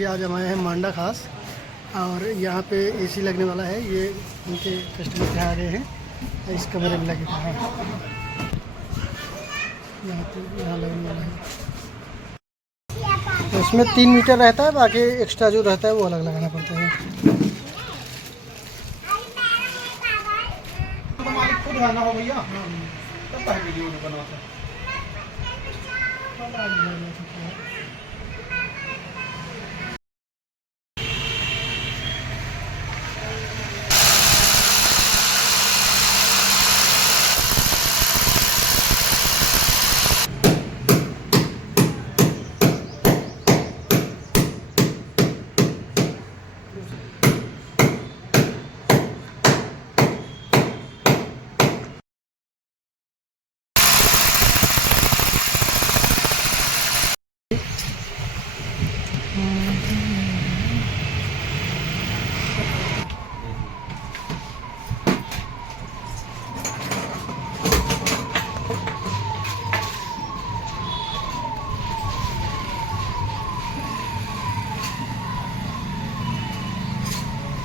ये आज हम आए हैं मांडा खास और यहाँ पे एसी लगने वाला है। ये उनके कस्टमर यहाँ आ गए हैं, इस कमरे में लगे हैं। यहाँ लगने वाला है। तो इसमें 3 मीटर रहता है, बाकी एक्स्ट्रा जो रहता है वो अलग लगाना पड़ता है। खुद आना हो भैया,